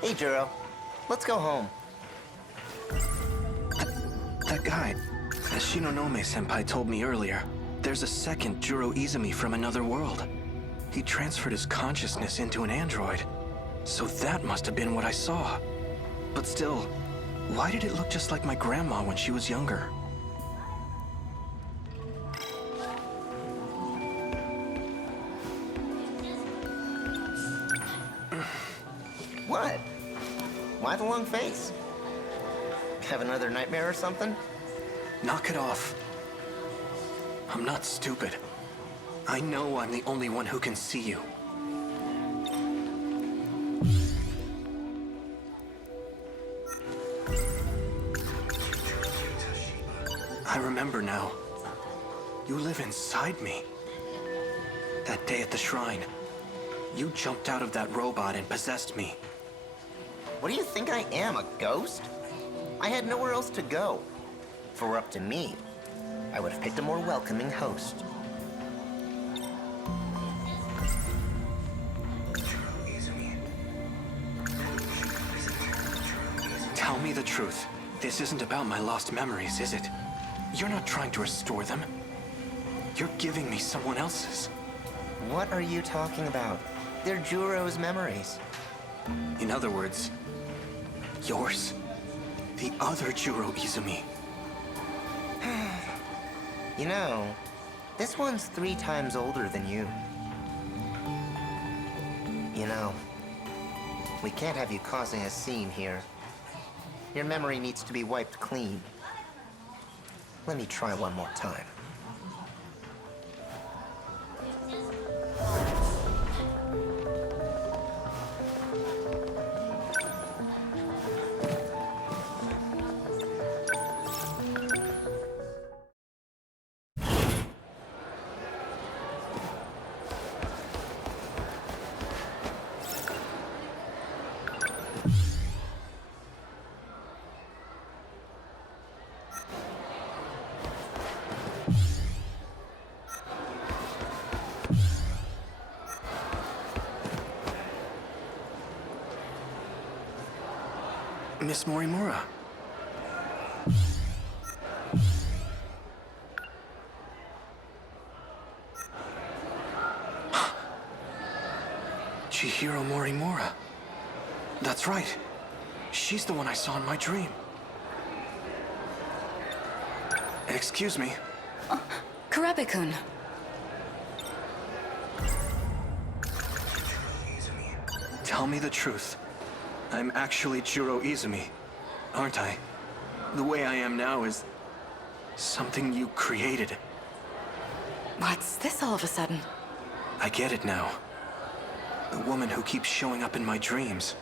Hey, Juro. Let's go home. That guy, as Shinonome-senpai told me earlier, there's a second Juro Izumi from another world. He transferred his consciousness into an android. So that must have been what I saw. But still, why did it look just like my grandma when she was younger? What? Why the long face? Have another nightmare or something? Knock it off. I'm not stupid. I know I'm the only one who can see you. I remember now. You live inside me. That day at the shrine, you jumped out of that robot and possessed me. What do you think I am, a ghost? I had nowhere else to go. If it were up to me, I would have picked a more welcoming host. Tell me the truth. This isn't about my lost memories, is it? You're not trying to restore them. You're giving me someone else's. What are you talking about? They're Juro's memories. In other words, yours. The other Juro Izumi. You know, this one's 3 times older than you. You know, we can't have you causing a scene here. Your memory needs to be wiped clean. Let me try one more time. Miss Morimura. Chihiro Morimura. That's right. She's the one I saw in my dream. Excuse me. Kurabe-kun. Tell me the truth. I'm actually Juro Izumi, aren't I? The way I am now is something you created. What's this all of a sudden? I get it now. The woman who keeps showing up in my dreams.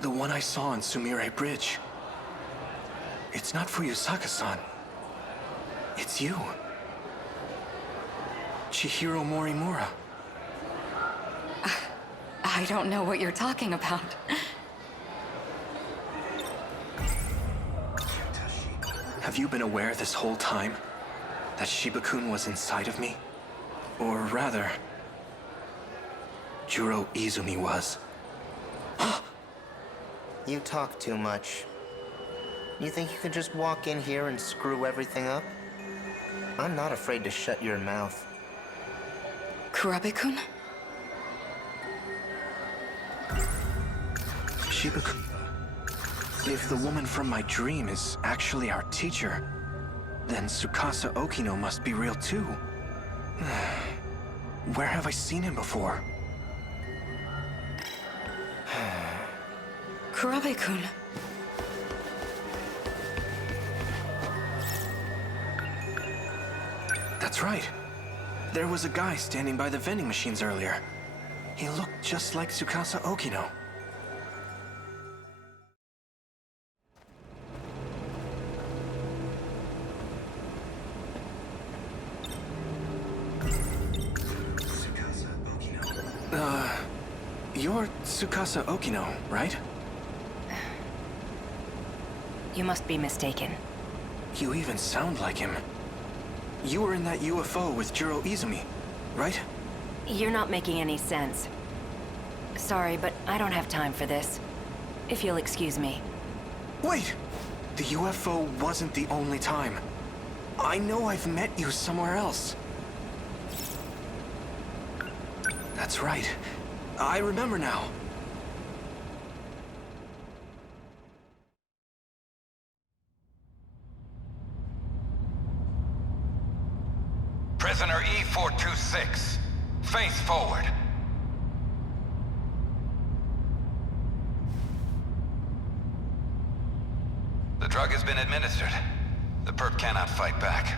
The one I saw on Sumire Bridge. It's not Fuyusaka-san. It's you. Chihiro Morimura. I don't know what you're talking about. Have you been aware this whole time that Shiba-kun was inside of me? Or rather, Juro Izumi was. You talk too much. You think you can just walk in here and screw everything up? I'm not afraid to shut your mouth. Kurabe-kun? Shiba-kun. If the woman from my dream is actually our teacher, then Tsukasa Okino must be real too. Where have I seen him before? Kurabe-kun. That's right. There was a guy standing by the vending machines earlier. He looked just like Tsukasa Okino. You're Tsukasa Okino, right? You must be mistaken. You even sound like him. You were in that UFO with Juro Izumi, right? You're not making any sense. Sorry, but I don't have time for this. if you'll excuse me. Wait! The UFO wasn't the only time. I know I've met you somewhere else. That's right. I remember now. Prisoner E-426, face forward. The drug has been administered. The perp cannot fight back.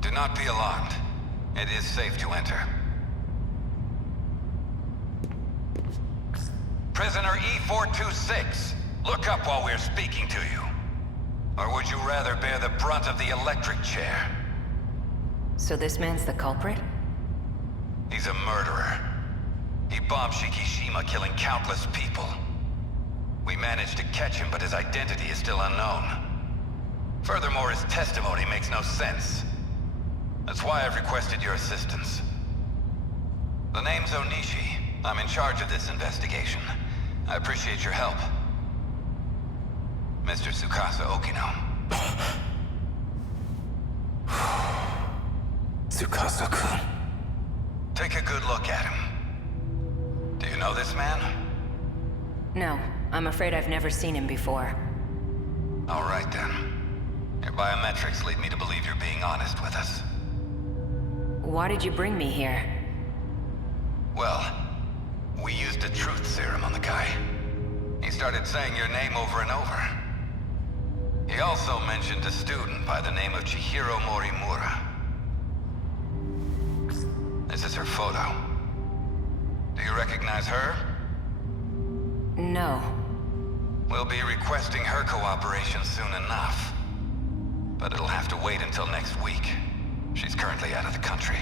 Do not be alarmed. It is safe to enter. Prisoner E-426, look up while we're speaking to you. Or would you rather bear the brunt of the electric chair? So this man's the culprit? He's a murderer. He bombed Shikishima, killing countless people. We managed to catch him, but his identity is still unknown. Furthermore, his testimony makes no sense. That's why I've requested your assistance. The name's Onishi. I'm in charge of this investigation. I appreciate your help. Mr. Tsukasa Okino. Tsukasa-kun. Take a good look at him. Do you know this man? No, I'm afraid I've never seen him before. All right then. Your biometrics lead me to believe you're being honest with us. Why did you bring me here? Well, we used a truth serum on the guy. He started saying your name over and over. He also mentioned a student by the name of Chihiro Morimura. This is her photo. Do you recognize her? No. We'll be requesting her cooperation soon enough. But it'll have to wait until next week. She's currently out of the country.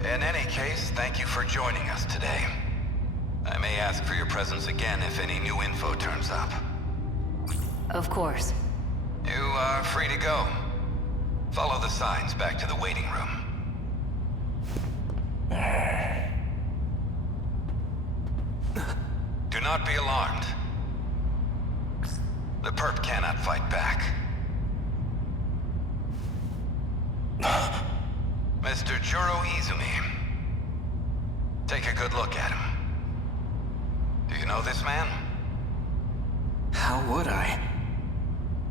In any case, thank you for joining us today. I may ask for your presence again if any new info turns up. Of course. You are free to go. Follow the signs back to the waiting room. Do not be alarmed. The perp cannot fight back. Mr. Juro Izumi. Take a good look at him. Do you know this man? How would I?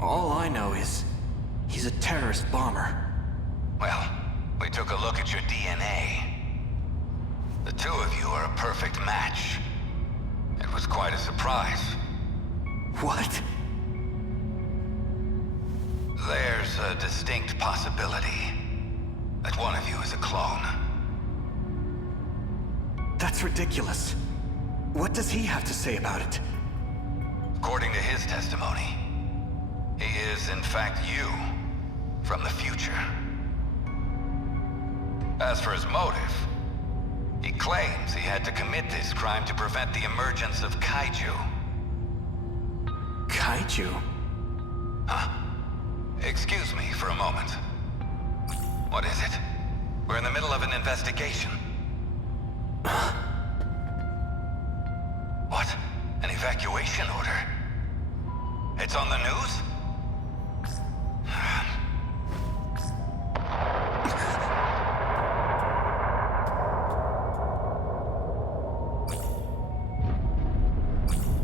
All I know is he's a terrorist bomber. Well, we took a look at your DNA. The two of you are a perfect match. It was quite a surprise. What? There's a distinct possibility that one of you is a clone. That's ridiculous. What does he have to say about it? According to his testimony, he is in fact you from the future. As for his motive, he claims he had to commit this crime to prevent the emergence of kaiju. Kaiju? Huh? Excuse me for a moment. What is it? We're in the middle of an investigation. What? An evacuation order? It's on the news?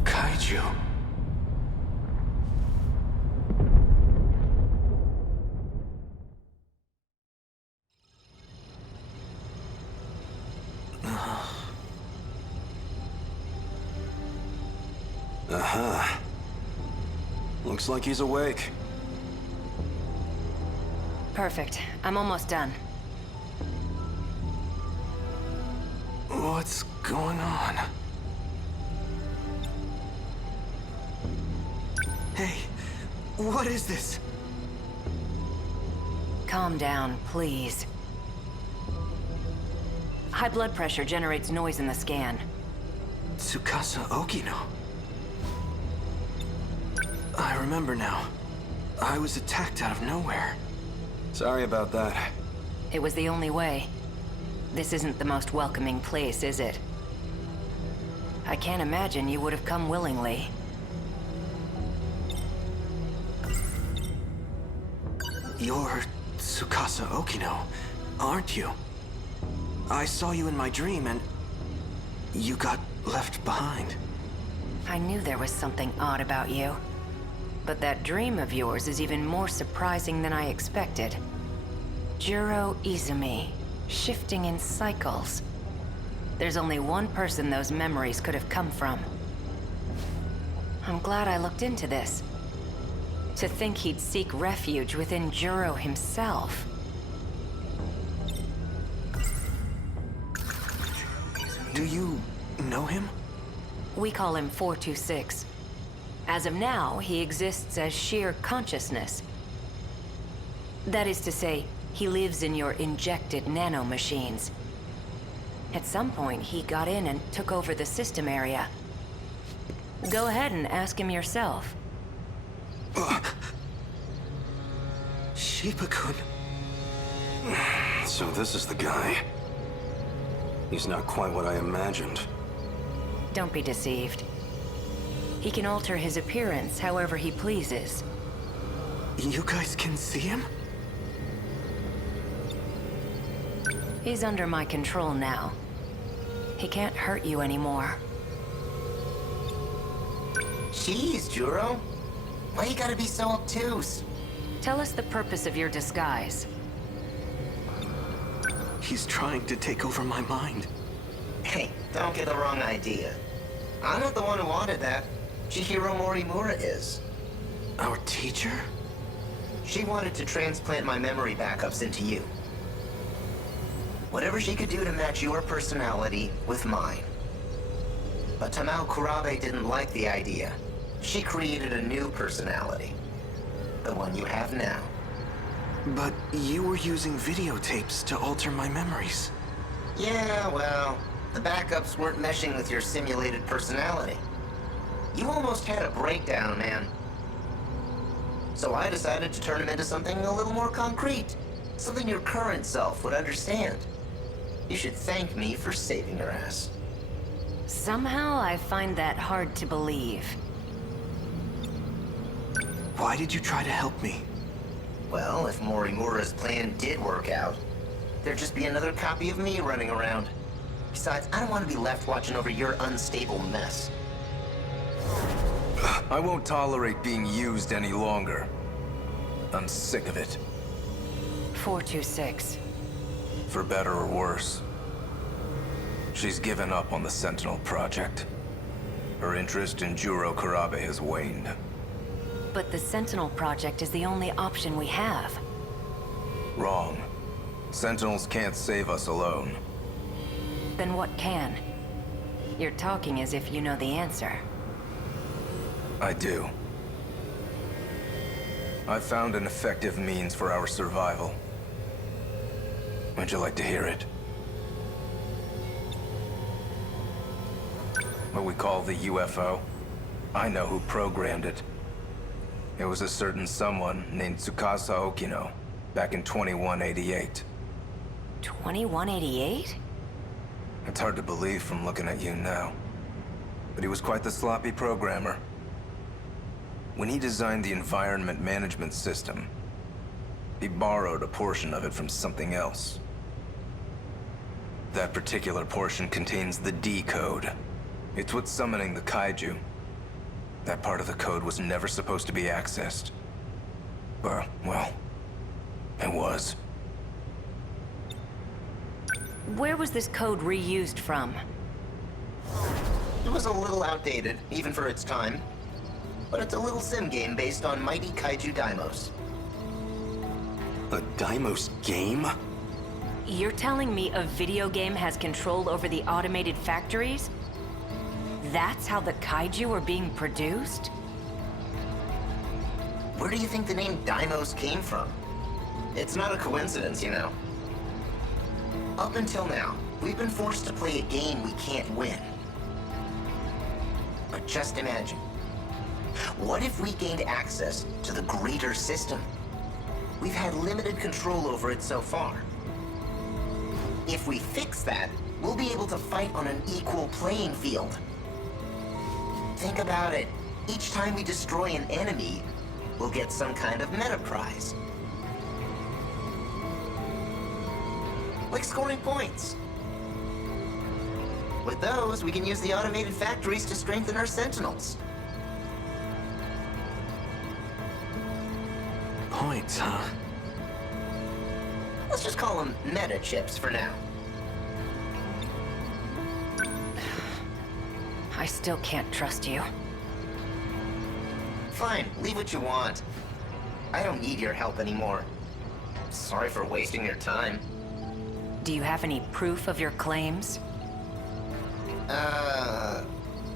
Kaiju? Looks like he's awake. Perfect. I'm almost done. What's going on? Hey, what is this? Calm down, please. High blood pressure generates noise in the scan. Tsukasa Okino. I remember now. I was attacked out of nowhere. Sorry about that. It was the only way. This isn't the most welcoming place, is it? I can't imagine you would have come willingly. You're Tsukasa Okino, aren't you? I saw you in my dream and you got left behind. I knew there was something odd about you. But that dream of yours is even more surprising than I expected. Juro Izumi, shifting in cycles. There's only one person those memories could have come from. I'm glad I looked into this. To think he'd seek refuge within Juro himself. Do you know him? We call him 426. As of now, he exists as sheer consciousness. That is to say, he lives in your injected nanomachines. At some point, he got in and took over the system area. Go ahead and ask him yourself. Shiba-kun. So this is the guy. He's not quite what I imagined. Don't be deceived. He can alter his appearance however he pleases. You guys can see him? He's under my control now. He can't hurt you anymore. Jeez, Juro. Why you gotta be so obtuse? Tell us the purpose of your disguise. He's trying to take over my mind. Hey, don't get the wrong idea. I'm not the one who wanted that. Chihiro Morimura is. Our teacher? She wanted to transplant my memory backups into you. Whatever she could do to match your personality with mine. But Tamao Kurabe didn't like the idea. She created a new personality. The one you have now. But you were using videotapes to alter my memories. Yeah, well, the backups weren't meshing with your simulated personality. You almost had a breakdown, man. So I decided to turn him into something a little more concrete. Something your current self would understand. You should thank me for saving your ass. Somehow I find that hard to believe. Why did you try to help me? Well, if Morimura's plan did work out, there'd just be another copy of me running around. Besides, I don't want to be left watching over your unstable mess. I won't tolerate being used any longer. I'm sick of it. 426. For better or worse. She's given up on the Sentinel project. Her interest in Juro Kurabe has waned. But the Sentinel project is the only option we have. Wrong. Sentinels can't save us alone. Then what can? You're talking as if you know the answer. I do. I've found an effective means for our survival. Would you like to hear it? What we call the UFO. I know who programmed it. It was a certain someone named Tsukasa Okino, back in 2188. 2188? It's hard to believe from looking at you now. But he was quite the sloppy programmer. When he designed the environment management system, he borrowed a portion of it from something else. That particular portion contains the D code. It's what's summoning the kaiju. That part of the code was never supposed to be accessed. Well, it was. Where was this code reused from? It was a little outdated, even for its time. But it's a little sim game based on mighty kaiju daimos. A Deimos game? You're telling me a video game has control over the automated factories? That's how the kaiju are being produced? Where do you think the name Deimos came from? It's not a coincidence, you know. Up until now, we've been forced to play a game we can't win. But just imagine. What if we gained access to the greater system? We've had limited control over it so far. If we fix that, we'll be able to fight on an equal playing field. Think about it. Each time we destroy an enemy, we'll get some kind of meta prize. Like scoring points. With those, we can use the automated factories to strengthen our Sentinels. Points, huh? Let's just call them meta chips for now. I still can't trust you. Fine, leave what you want. I don't need your help anymore. Sorry for wasting your time. Do you have any proof of your claims?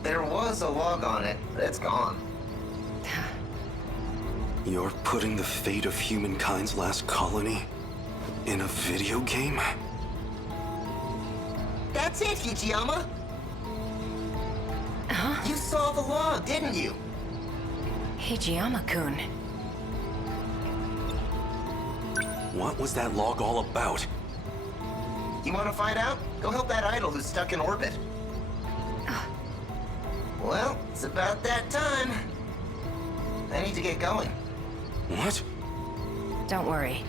There was a log on it, but it's gone. You're putting the fate of humankind's last colony in a video game? That's it, Hijiyama! Huh? You saw the log, didn't you? Hijiyama-kun. What was that log all about? You want to find out? Go help that idol who's stuck in orbit. Well, it's about that time. I need to get going. What? Don't worry.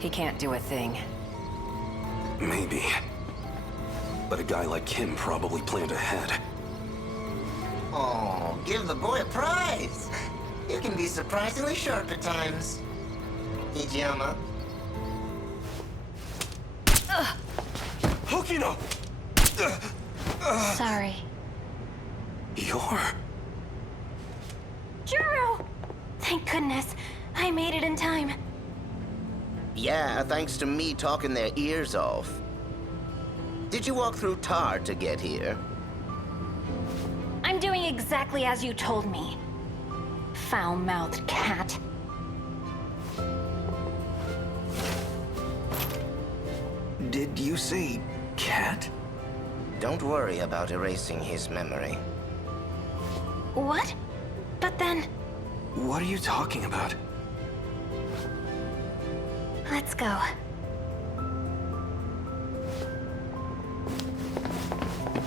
He can't do a thing. Maybe. But a guy like him probably planned ahead. Oh, give the boy a prize. You can be surprisingly sharp at times. Hijiyama. Hokino! Sorry. You're... Juro! Thank goodness. I made it in time. Yeah, thanks to me talking their ears off. Did you walk through tar to get here? I'm doing exactly as you told me. Foul-mouthed cat. Did you say cat? Don't worry about erasing his memory. What? But then, What are you talking about? let's go.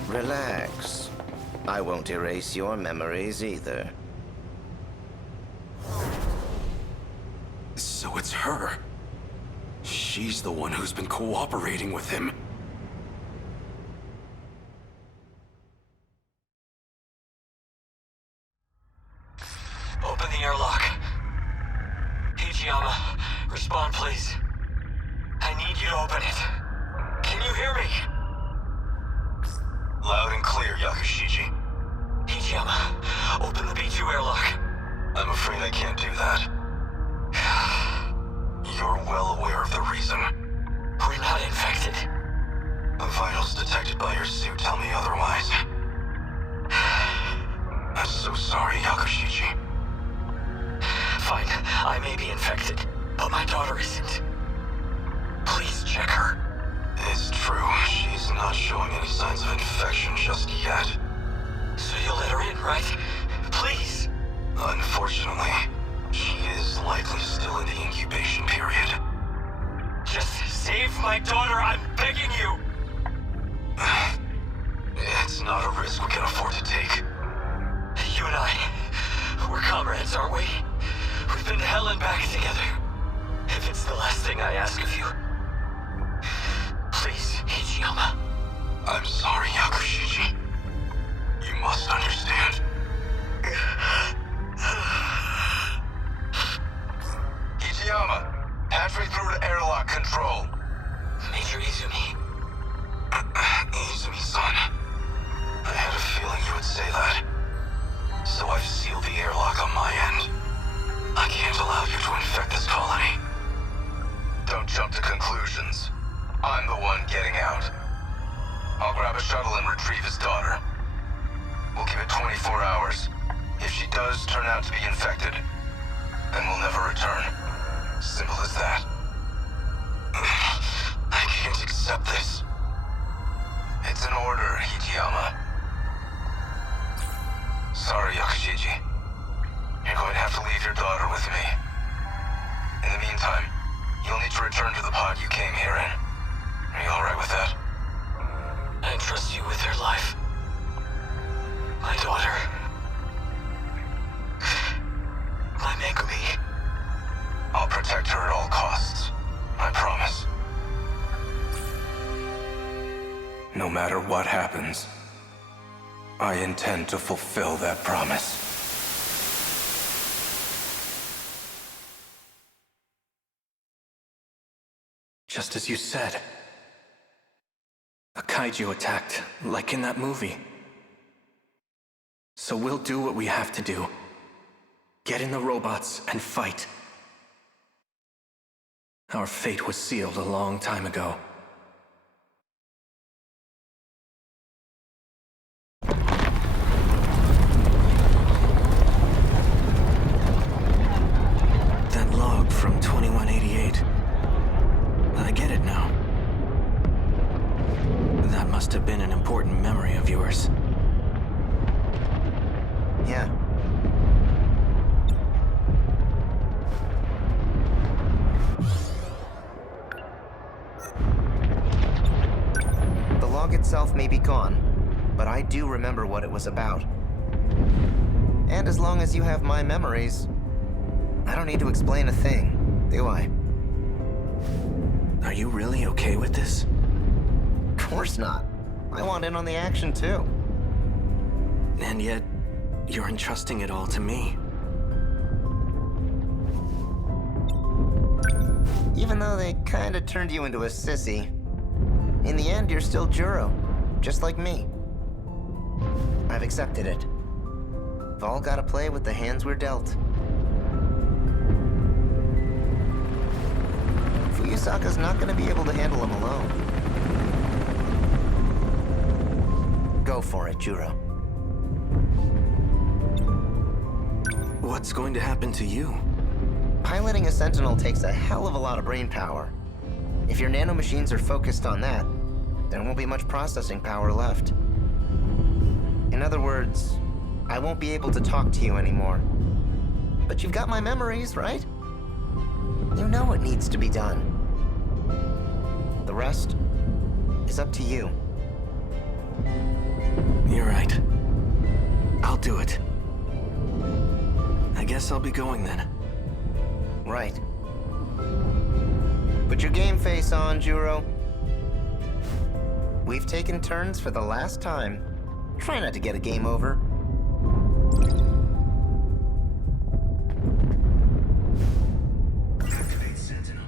Relax. I won't erase your memories either. So it's her. She's the one who's been cooperating with him. Open the airlock. Hijiyama, respond please. I need you to open it. Can you hear me? Loud and clear, Yakushiji. Hijiyama, open the B2 airlock. I'm afraid I can't do that. You're well aware of the reason. We're not infected. Vitals detected by your suit tell me otherwise. I'm so sorry, Yakushiji. Fine, I may be infected, but my daughter isn't. Please check her. It's true, she's not showing any signs of infection just yet. So you'll let her in, right? Please. Unfortunately, she is likely still in the incubation period. Just save my daughter, I'm begging you. It's not a risk we can afford to take. You and I, we're comrades, aren't we? We've been to hell and back together. If it's the last thing I ask of you, please, Hijiyama. I'm sorry, Yakushiji. You must understand. Hijiyama, halfway through to airlock control. Major Izumi. Izumi-san, I had a feeling you would say that. So I've sealed the airlock on my end. I can't allow you to infect this colony. Don't jump to conclusions. I'm the one getting out. I'll grab a shuttle and retrieve his daughter. We'll give it 24 hours. If she does turn out to be infected, then we'll never return. Simple as that. I can't accept this. It's an order, Hijiyama. Sorry, Yakushiji. You're going to have to leave your daughter with me. In the meantime, you'll need to return to the pod you came here in. Are you alright with that? I entrust you with her life. My daughter. my Megumi. I'll protect her at all costs. I promise. No matter what happens, I intend to fulfill that promise. Just as you said. A kaiju attacked, like in that movie. So we'll do what we have to do. Get in the robots and fight. Our fate was sealed a long time ago. That log from 2188. I get it now. That must have been an important memory of yours. Yeah. The log itself may be gone, but I do remember what it was about. And as long as you have my memories, I don't need to explain a thing, do I? Are you really okay with this? Of course not. I want in on the action too. And yet, you're entrusting it all to me. Even though they kinda turned you into a sissy, in the end you're still Juro, just like me. I've accepted it. We've all gotta play with the hands we're dealt. Fuyusaka's not gonna be able to handle him alone. Go for it, Juro. What's going to happen to you? Piloting a Sentinel takes a hell of a lot of brain power. If your nanomachines are focused on that, there won't be much processing power left. In other words, I won't be able to talk to you anymore. But you've got my memories, right? You know what needs to be done. The rest is up to you. You're right. I'll do it. I guess I'll be going then. Right. Put your game face on, Juro. We've taken turns for the last time. Try not to get a game over. Activate Sentinel.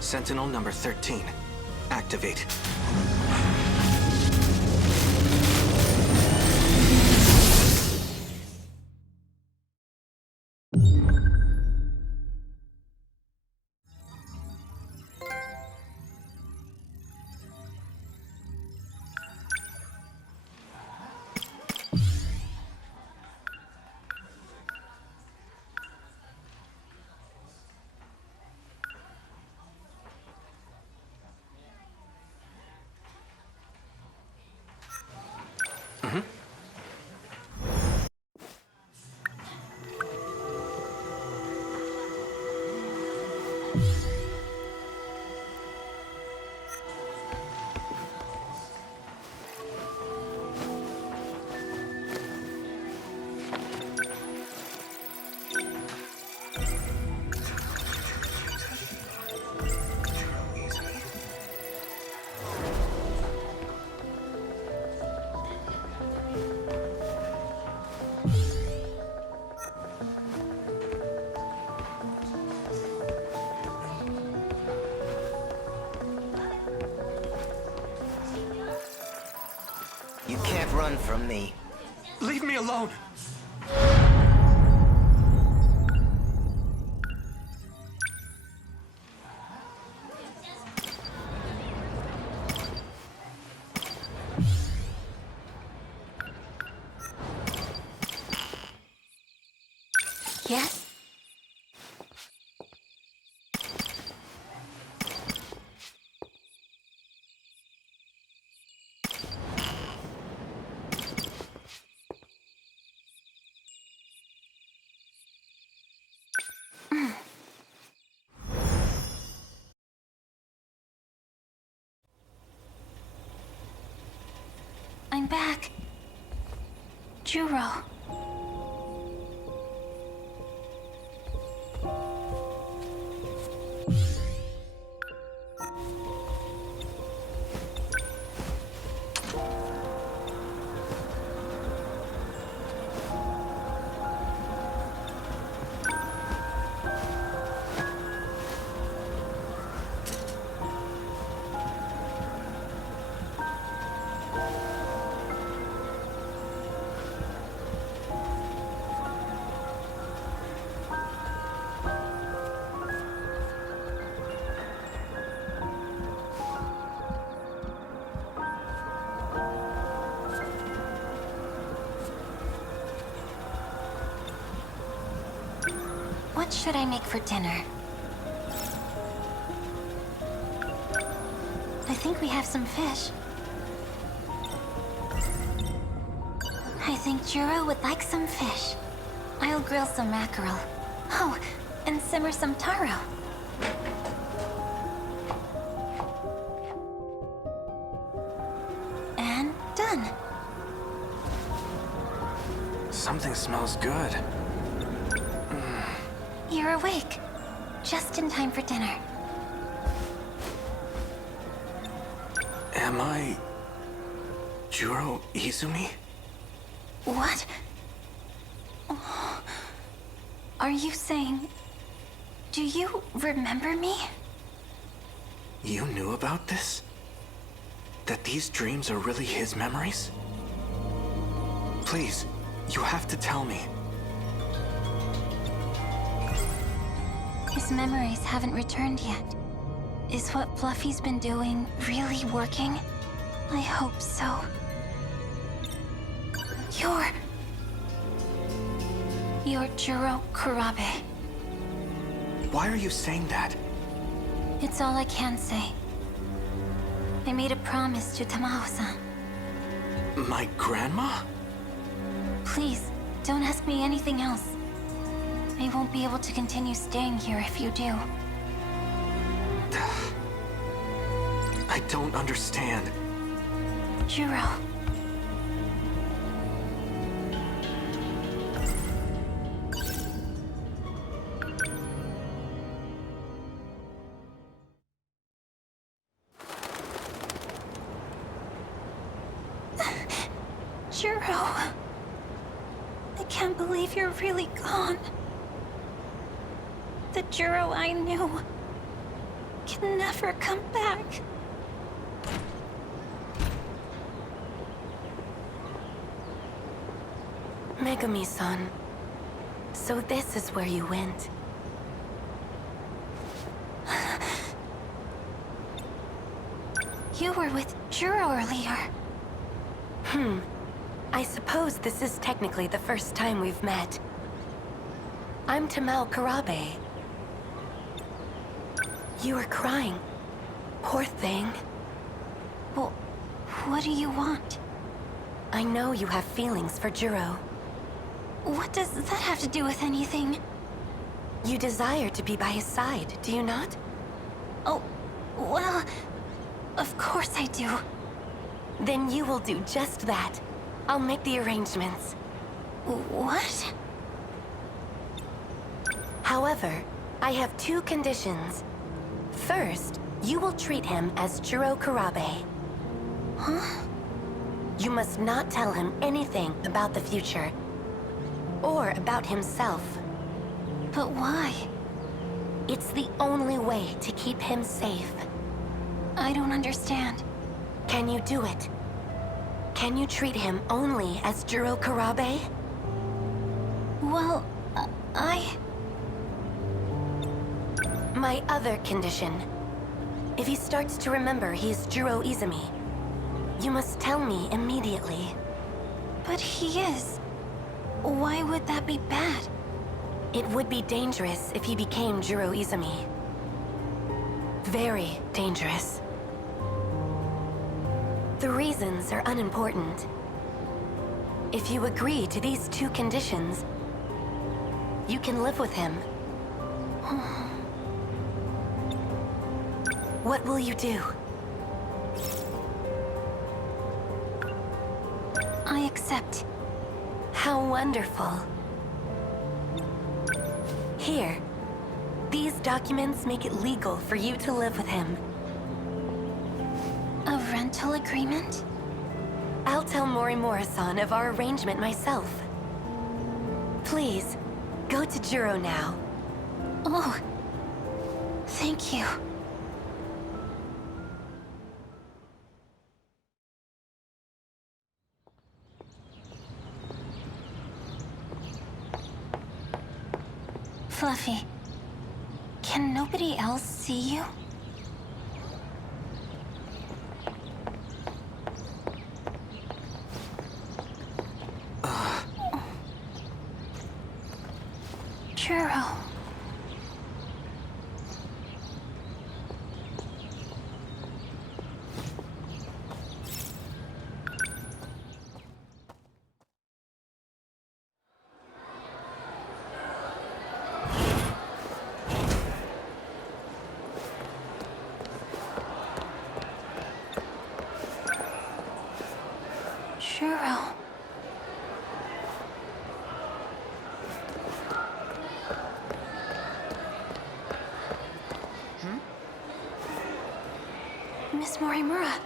Sentinel number 13. Activate. You can't run from me. Leave me alone! Yes? back. Juro. What should I make for dinner? I think we have some fish. I think Juro would like some fish. I'll grill some mackerel. Oh, and simmer some taro. And done. Something smells good. You're awake. Just in time for dinner. Am I... Juro Izumi? What? Are you saying... Do you remember me? You knew about this? That these dreams are really his memories? Please, you have to tell me. His memories haven't returned yet. Is what Fluffy's been doing really working? I hope so. You're Juro Kurabe. Why are you saying that? It's all I can say. I made a promise to Tamao-san. My grandma? Please, don't ask me anything else. I won't be able to continue staying here if you do. I don't understand. Juro. Juro. I can't believe you're really gone. The Juro I knew can never come back. Megami-san. So this is where you went. You were with Juro earlier. I suppose this is technically the first time we've met. I'm Tamao Kurabe. You were crying. Poor thing. Well, what do you want? I know you have feelings for Juro. What does that have to do with anything? You desire to be by his side, do you not? Oh, well, of course I do. Then you will do just that. I'll make the arrangements. What? However, I have two conditions. First, you will treat him as Juro Kurabe. Huh? You must not tell him anything about the future. Or about himself. But why? It's the only way to keep him safe. I don't understand. Can you do it? Can you treat him only as Juro Kurabe? Well, My other condition. If he starts to remember he's Juro Izumi, you must tell me immediately. But he is. Why would that be bad? It would be dangerous if he became Juro Izumi. Very dangerous. The reasons are unimportant. If you agree to these two conditions, you can live with him. What will you do? I accept. How wonderful. Here. These documents make it legal for you to live with him. A rental agreement? I'll tell Morimura-san of our arrangement myself. Please, go to Juro now. Oh, thank you. Fluffy, can nobody else see you? Juro. Juro. Miss Morimura.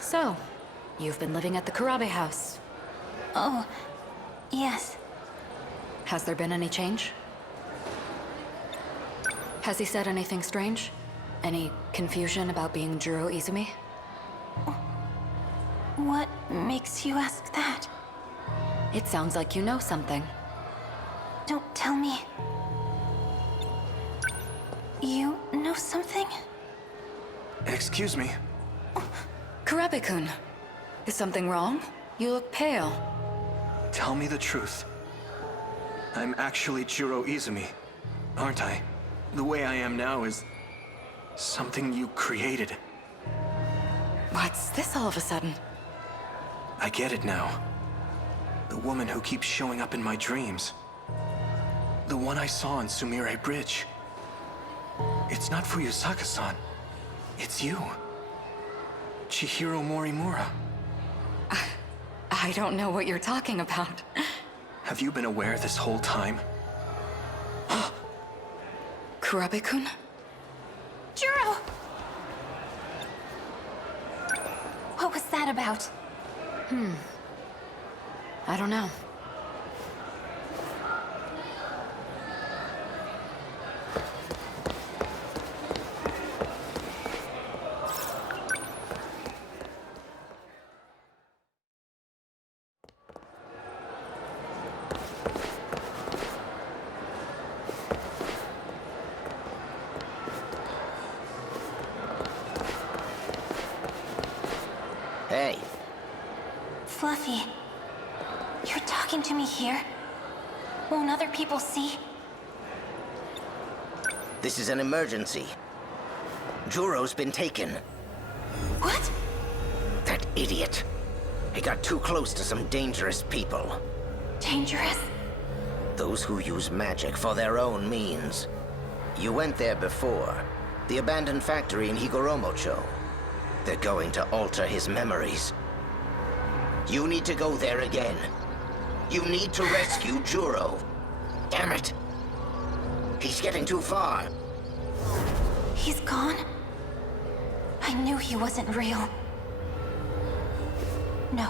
So, you've been living at the Kurabe house. Oh, yes. Has there been any change? Has he said anything strange? Any confusion about being Juro Izumi? What makes you ask that? It sounds like you know something. Don't tell me. You know something? Excuse me. Kurabe-kun, is something wrong? You look pale. Tell me the truth. I'm actually Juro Izumi, aren't I? The way I am now is something you created. What's this all of a sudden? I get it now. The woman who keeps showing up in my dreams. The one I saw on Sumire Bridge. It's not Fuyusaka-san. It's you. Chihiro Morimura. I don't know what you're talking about. Have you been aware this whole time? Kurabe-kun? Juro! What was that about? I don't know. Hey, Fluffy, you're talking to me here? Won't other people see? this is an emergency. Juro's been taken. What? That idiot. He got too close to some dangerous people. Dangerous? Those who use magic for their own means. You went there before. The abandoned factory in Higoromocho. They're going to alter his memories. You need to go there again. You need to rescue Juro. Damn it. He's getting too far. He's gone? I knew he wasn't real. No,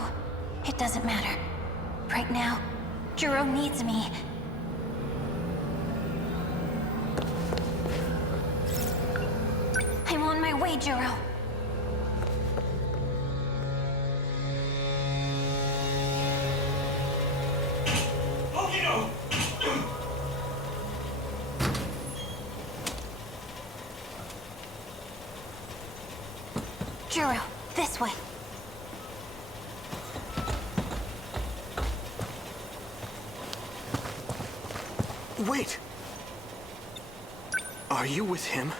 it doesn't matter. Right now, Juro needs me. I'm on my way, Juro. Juro, this way. Wait! Are you with him?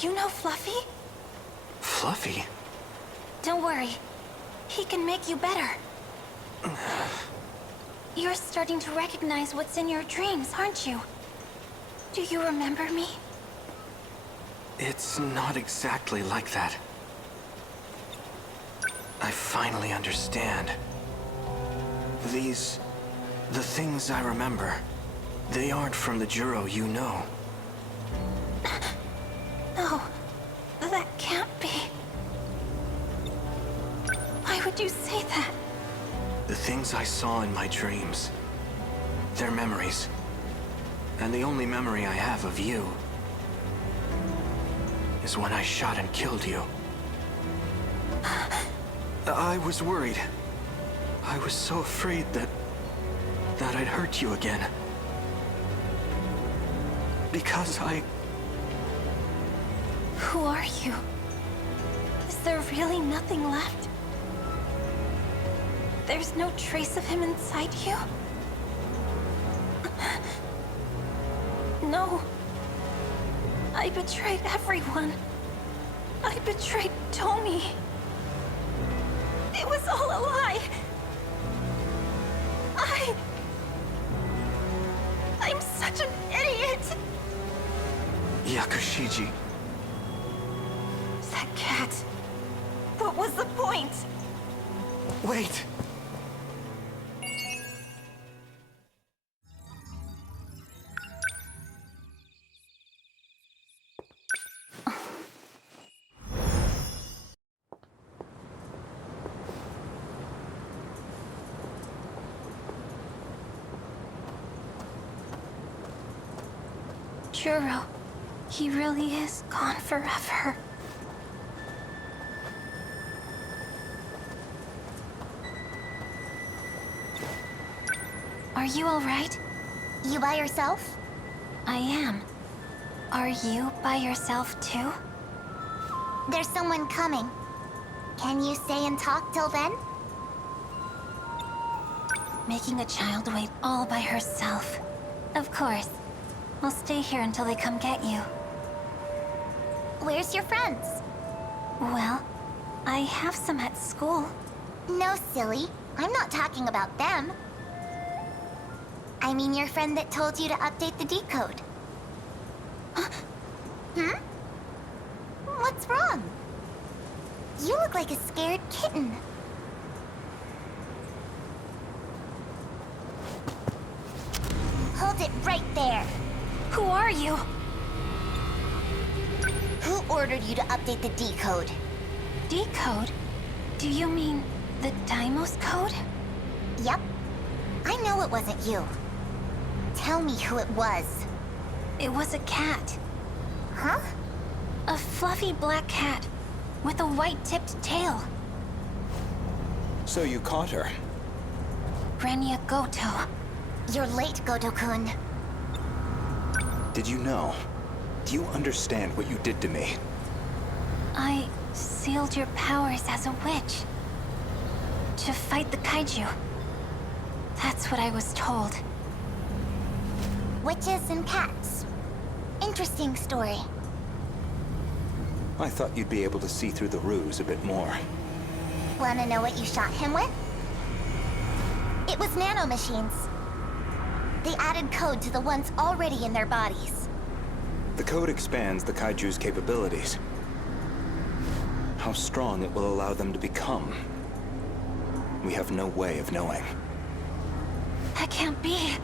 You know Fluffy? Fluffy? Don't worry. He can make you better. You're starting to recognize what's in your dreams, aren't you? Do you remember me? It's not exactly like that. I finally understand. The things I remember, they aren't from the Juro you know. No, that can't be. Why would you say that? The things I saw in my dreams, they're memories. And the only memory I have of you is when I shot and killed you. I was worried. I was so afraid that I'd hurt you again. Because Who are you? Is there really nothing left? There's no trace of him inside you? No. I betrayed everyone. I betrayed Tommy. It was all a lie. I'm such an idiot. Yakushiji. That cat. What was the point? Wait! Juro, he really is gone forever. Are you all right? You by yourself? I am. Are you by yourself too? There's someone coming. Can you stay and talk till then? Making a child wait all by herself. Of course. I'll stay here until they come get you. Where's your friends? Well, I have some at school. No, silly. I'm not talking about them. I mean your friend that told you to update the decode. Hmm? What's wrong? You look like a scared kitten. Hold it right there. Who are you? Who ordered you to update the decode? Decode? Do you mean the Deimos code? Yep. I know it wasn't you. Tell me who it was. It was a cat. Huh? A fluffy black cat with a white-tipped tail. So you caught her? Renya Goto. You're late, Goto-kun. Did you know? Do you understand what you did to me? I sealed your powers as a witch. To fight the kaiju. That's what I was told. Witches and cats. Interesting story. I thought you'd be able to see through the ruse a bit more. Wanna know what you shot him with? It was nanomachines. They added code to the ones already in their bodies. The code expands the kaiju's capabilities. How strong it will allow them to become, we have no way of knowing. That can't be.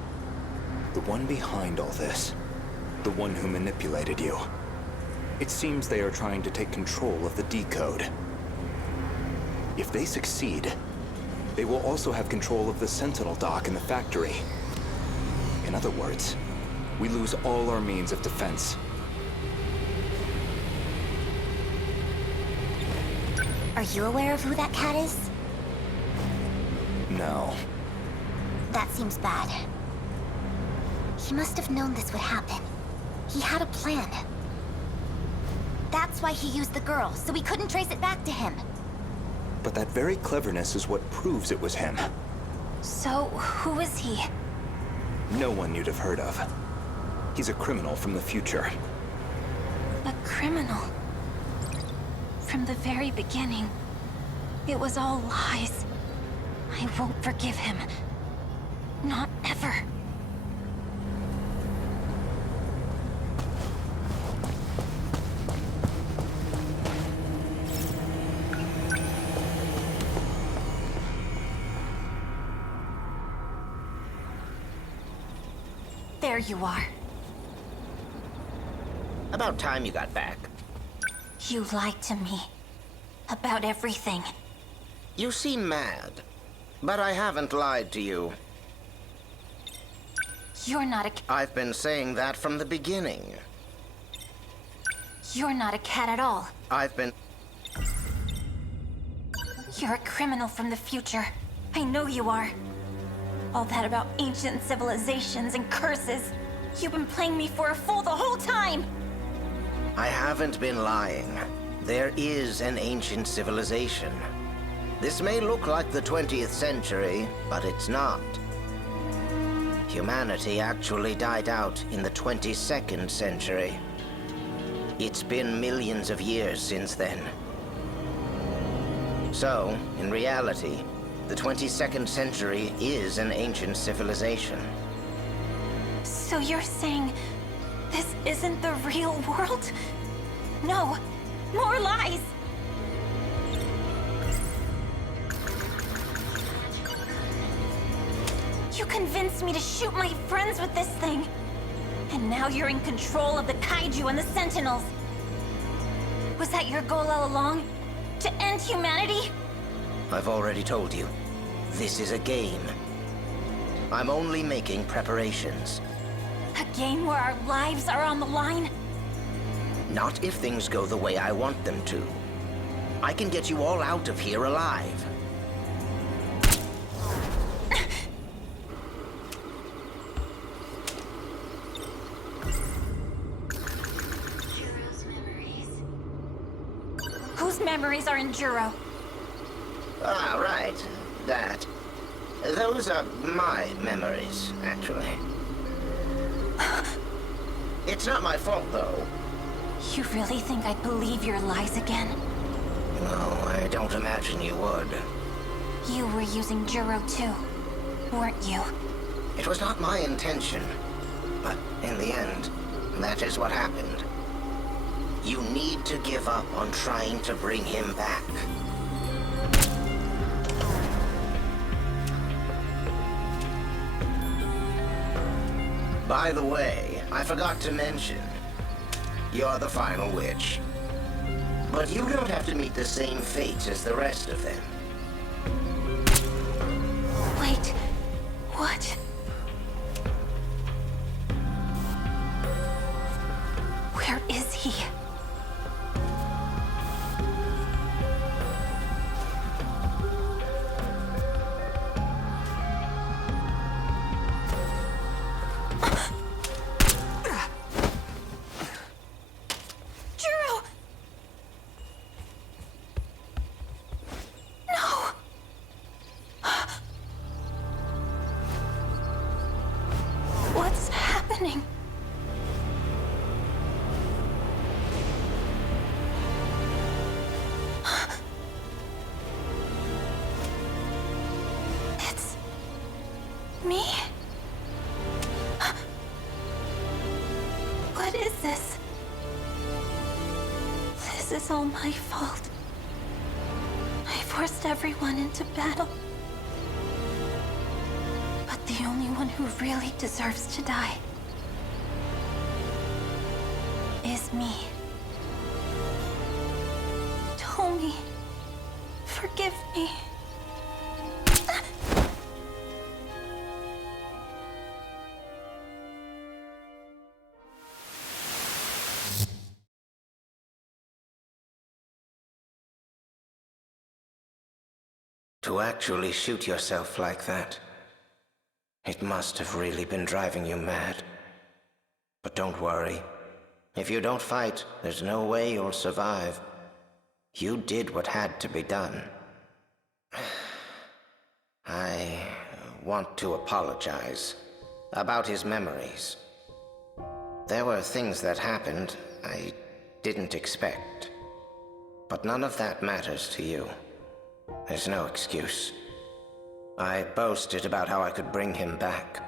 The one behind all this, the one who manipulated you. It seems they are trying to take control of the decode. If they succeed, they will also have control of the Sentinel dock in the factory. In other words, we lose all our means of defense. Are you aware of who that cat is? No. That seems bad. He must have known this would happen. He had a plan. That's why he used the girl, so we couldn't trace it back to him. But that very cleverness is what proves it was him. So, who is he? No one you'd have heard of. He's a criminal from the future. A criminal. From the very beginning, it was all lies. I won't forgive him. Not ever. There you are. About time you got back. You lied to me. About everything. You seem mad, but I haven't lied to you. You're not a... I've been saying that from the beginning. You're not a cat at all. I've been... You're a criminal from the future. I know you are. All that about ancient civilizations and curses. You've been playing me for a fool the whole time! I haven't been lying. There is an ancient civilization. This may look like the 20th century, but it's not. Humanity actually died out in the 22nd century. It's been millions of years since then. So, in reality, the 22nd century is an ancient civilization. So you're saying this isn't the real world? No, more lies! You convinced me to shoot my friends with this thing. And now you're in control of the kaiju and the Sentinels. Was that your goal all along? To end humanity? I've already told you. This is a game. I'm only making preparations. A game where our lives are on the line? Not if things go the way I want them to. I can get you all out of here alive. Whose memories are in Juro? Ah, right. That. Those are my memories, actually. It's not my fault, though. You really think I'd believe your lies again? No, I don't imagine you would. You were using Juro too, weren't you? It was not my intention. But in the end, that is what happened. You need to give up on trying to bring him back. By the way, I forgot to mention, you're the final witch. But you don't have to meet the same fate as the rest of them. Wait, what? Where is he? Juro! No! What's happening? It's me? What is this? This is all my fault. I forced everyone into battle. But the only one who really deserves to die is me. Tomi, forgive me. To actually shoot yourself like that, it must have really been driving you mad. But don't worry. If you don't fight, there's no way you'll survive. You did what had to be done. I want to apologize about his memories. There were things that happened I didn't expect. But none of that matters to you. There's no excuse. I boasted about how I could bring him back.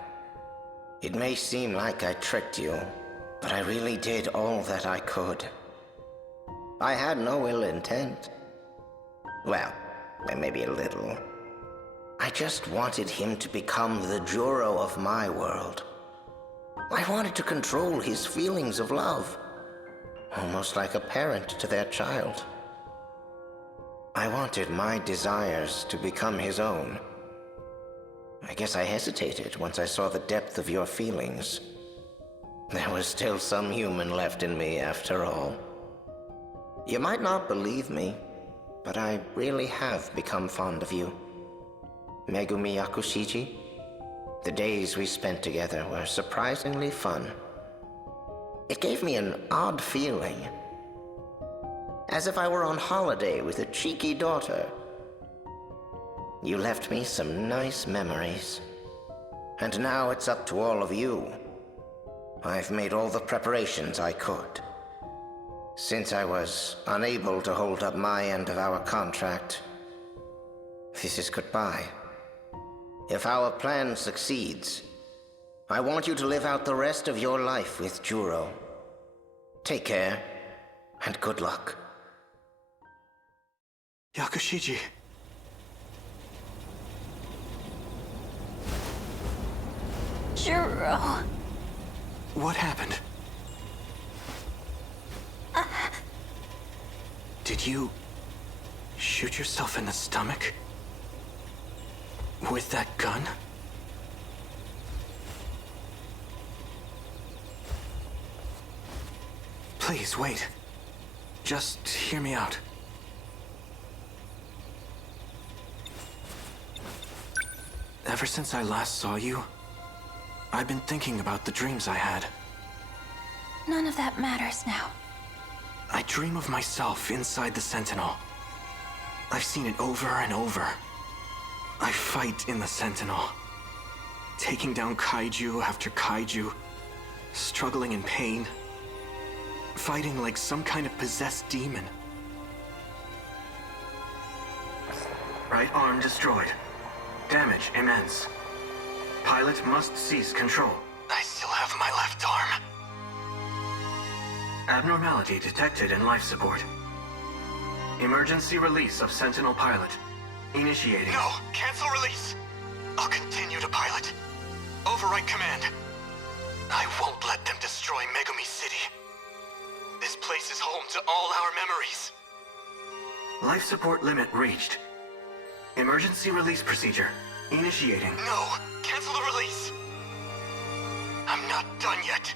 It may seem like I tricked you, but I really did all that I could. I had no ill intent. Well, maybe a little. I just wanted him to become the Juro of my world. I wanted to control his feelings of love, almost like a parent to their child. I wanted my desires to become his own. I guess I hesitated once I saw the depth of your feelings. There was still some human left in me after all. You might not believe me, but I really have become fond of you. Megumi Yakushiji, the days we spent together were surprisingly fun. It gave me an odd feeling, as if I were on holiday with a cheeky daughter. You left me some nice memories. And now it's up to all of you. I've made all the preparations I could. Since I was unable to hold up my end of our contract, this is goodbye. If our plan succeeds, I want you to live out the rest of your life with Juro. Take care, and good luck. Yakushiji. Juro. What happened? Did you shoot yourself in the stomach? With that gun? Please, wait. Just hear me out. Ever since I last saw you, I've been thinking about the dreams I had. None of that matters now. I dream of myself inside the Sentinel. I've seen it over and over. I fight in the Sentinel, taking down kaiju after kaiju, struggling in pain, fighting like some kind of possessed demon. Right arm destroyed. Damage immense. Pilot must cease control. I still have my left arm. Abnormality detected in life support. Emergency release of Sentinel pilot. Initiating. No! Cancel release! I'll continue to pilot. Overwrite command. I won't let them destroy Megumi City. This place is home to all our memories. Life support limit reached. Emergency release procedure. Initiating. No! Cancel the release! I'm not done yet.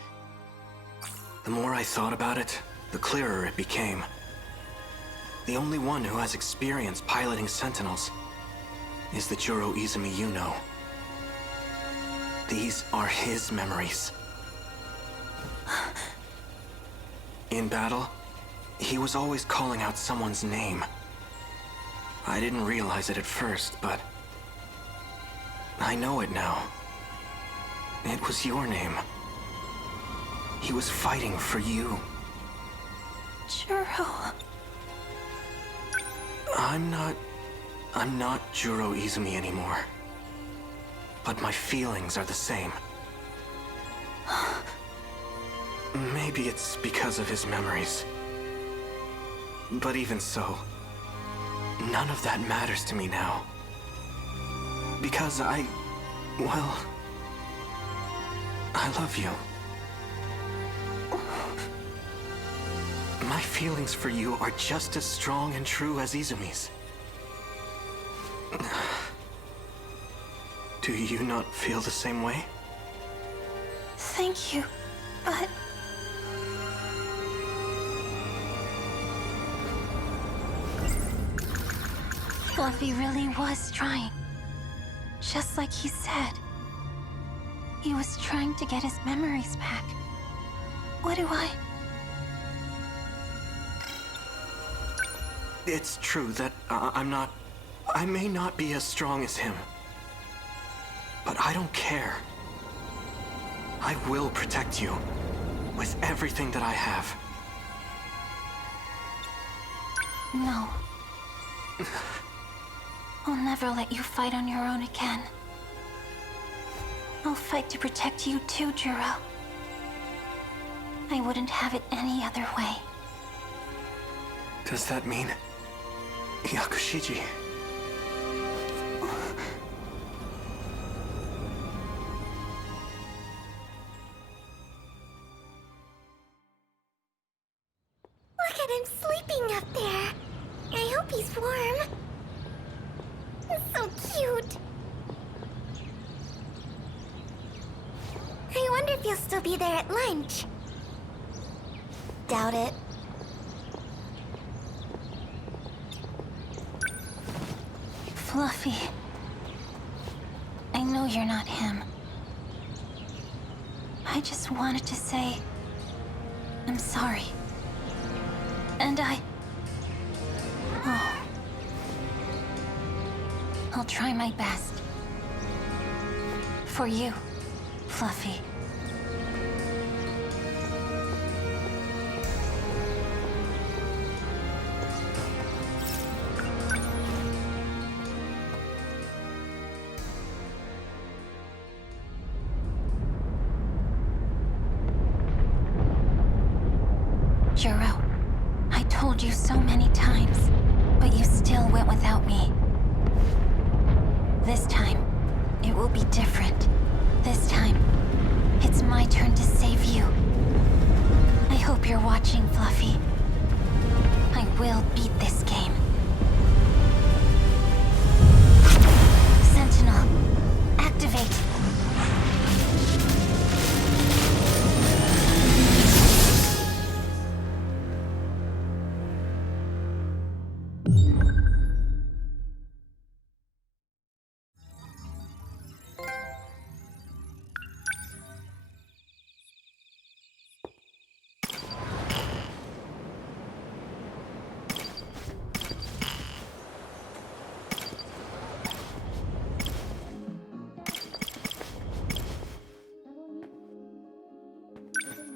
The more I thought about it, the clearer it became. The only one who has experience piloting Sentinels is the Juro Izumi you know. These are his memories. In battle, he was always calling out someone's name. I didn't realize it at first, but I know it now. It was your name. He was fighting for you. Juro. I'm not Juro Izumi anymore. But my feelings are the same. Maybe it's because of his memories. But even so, none of that matters to me now. Because I love you. My feelings for you are just as strong and true as Izumi's. Do you not feel the same way? Thank you, but... Fluffy really was trying. Just like he said. He was trying to get his memories back. What do I... It's true that I may not be as strong as him. But I don't care. I will protect you with everything that I have. No. I'll never let you fight on your own again. I'll fight to protect you too, Juro. I wouldn't have it any other way. Does that mean... Yakushiji? him sleeping up there. I hope he's warm. So cute. I wonder if he'll still be there at lunch. Doubt it. Fluffy. I know you're not him. I just wanted to say... I'm sorry. And Oh. I'll try my best. For you, Fluffy. Juro, I told you so many times, but you still went without me. This time, it will be different. This time, it's my turn to save you. I hope you're watching, Fluffy. I will beat this game. Sentinel, activate.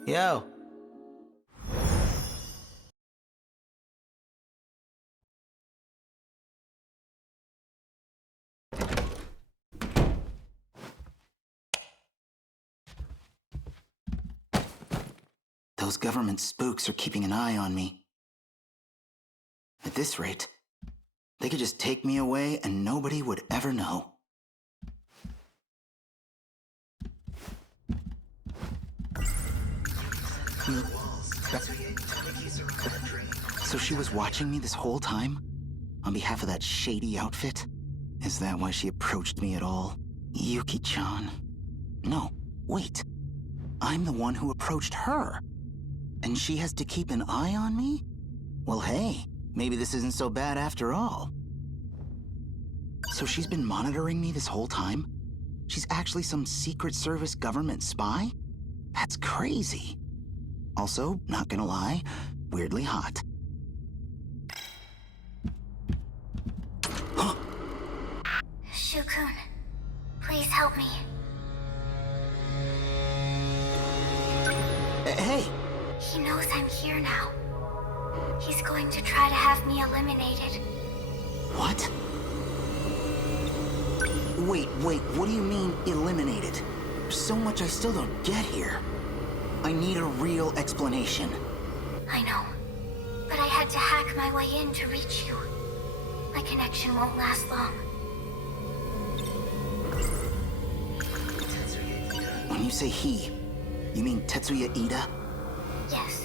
Yo. Those government spooks are keeping an eye on me. At this rate, they could just take me away and nobody would ever know. So she was watching me this whole time? On behalf of that shady outfit? Is that why she approached me at all? Yuki-chan. No, wait. I'm the one who approached her. And she has to keep an eye on me? Well, hey, maybe this isn't so bad after all. So she's been monitoring me this whole time? She's actually some Secret Service government spy? That's crazy. Also, not gonna lie, weirdly hot. Shukun, please help me. Hey! He knows I'm here now. He's going to try to have me eliminated. What? Wait, what do you mean, eliminated? There's so much I still don't get here. I need a real explanation. I know, but I had to hack my way in to reach you. My connection won't last long. When you say he, you mean Tetsuya Ida? Yes,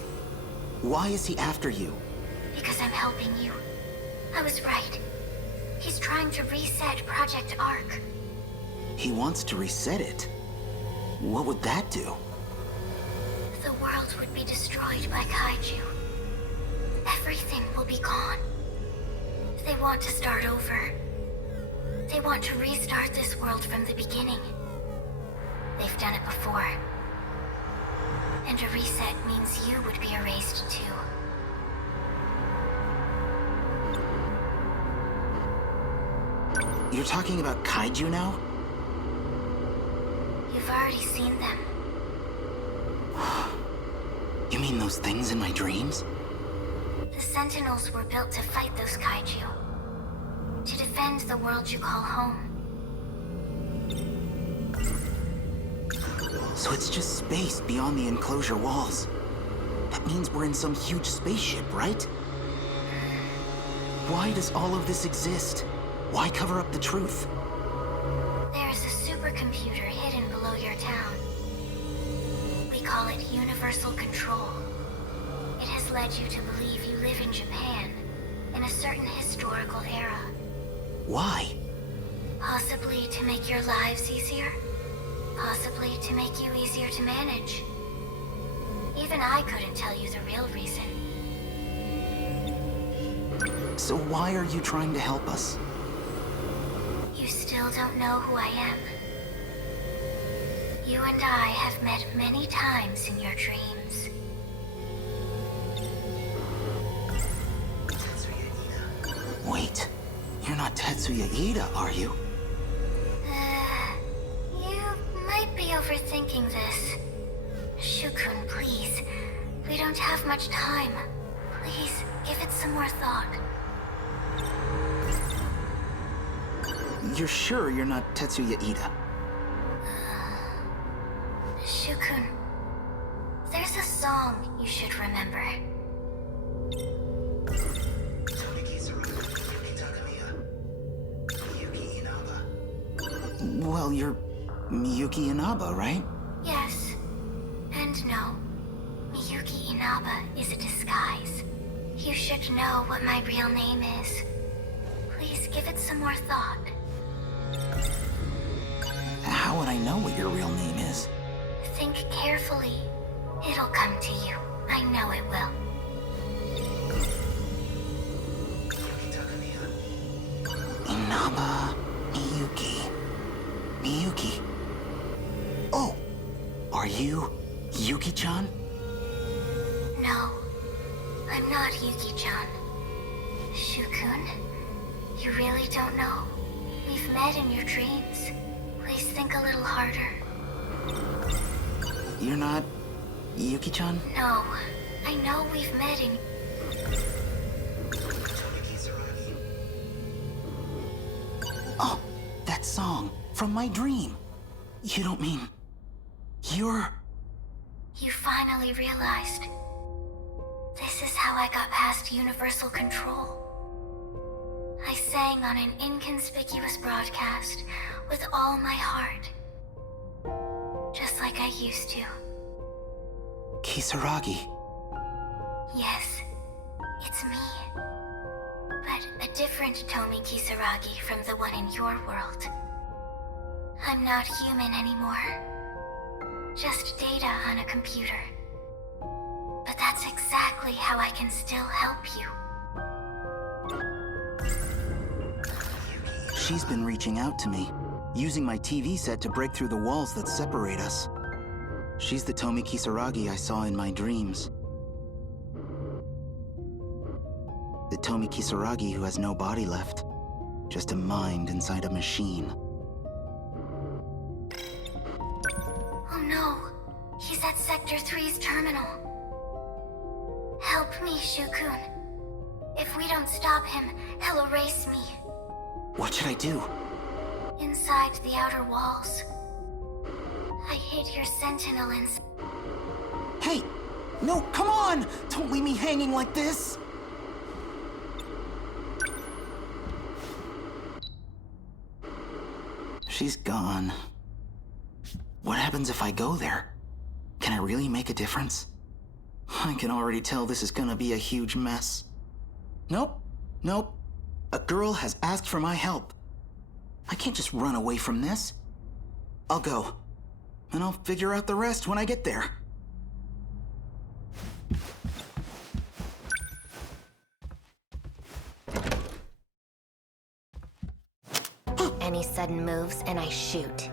Why is he after you? because I'm helping you. I was right. He's trying to reset Project Ark. He wants to reset it. What would that do? The world would be destroyed by kaiju. Everything will be gone. They want to start over. They want to restart this world from the beginning. They've done it before. And a reset means you would be erased too. You're talking about kaiju now? You've already seen them. You mean those things in my dreams? The Sentinels were built to fight those kaiju. To defend the world you call home. So it's just space beyond the enclosure walls. That means we're in some huge spaceship, right? Why does all of this exist? Why cover up the truth? There's a supercomputer hidden below your town. We call it Universal Control. It has led you to believe you live live in Japan, in a certain historical era. Why? Possibly to make your lives easier. Possibly to make you easier to manage. Even I couldn't tell you the real reason. So why are you trying to help us? You still don't know who I am. You and I have met many times in your dreams. Wait, you're not Tetsuya Ida, are you? You might be overthinking this. Shukun, please. We don't have much time. Please, give it some more thought. You're sure you're not Tetsuya Ida? Shukun, there's a song you should remember. Well, you're Miyuki Inaba, right? Yes. And no. Miyuki Inaba is a disguise. You should know what my real name is. Please give it some more thought. How would I know what your real name is? Think carefully. It'll come to you. I know it will. Inaba Miyuki. Miyuki. Oh! Are you Yuki-chan? No. I'm not Yuki-chan. Shukun, you really don't know. We've met in your dreams. Please think a little harder. You're not Yuki-chan? No. I know we've met in... Oh, that song from my dream. You don't mean... You're... You finally realized. This is how I got past universal control. I sang on an inconspicuous broadcast with all my heart. Just like I used to. Kisaragi. Yes, it's me. But a different Tomi Kisaragi from the one in your world. I'm not human anymore. Just data on a computer. But that's exactly how I can still help you. She's been reaching out to me, using my TV set to break through the walls that separate us. She's the Tomi Kisaragi I saw in my dreams. The Tomi Kisaragi who has no body left, just a mind inside a machine. Oh no, he's at Sector 3's terminal. Help me, Shukun. If we don't stop him, he'll erase me. What should I do? Inside the outer walls. I hid your sentinel inside. Hey! No, come on! Don't leave me hanging like this! She's gone. What happens if I go there? Can I really make a difference? I can already tell this is gonna be a huge mess. Nope. Nope. A girl has asked for my help. I can't just run away from this. I'll go. And I'll figure out the rest when I get there. Any sudden moves and I shoot.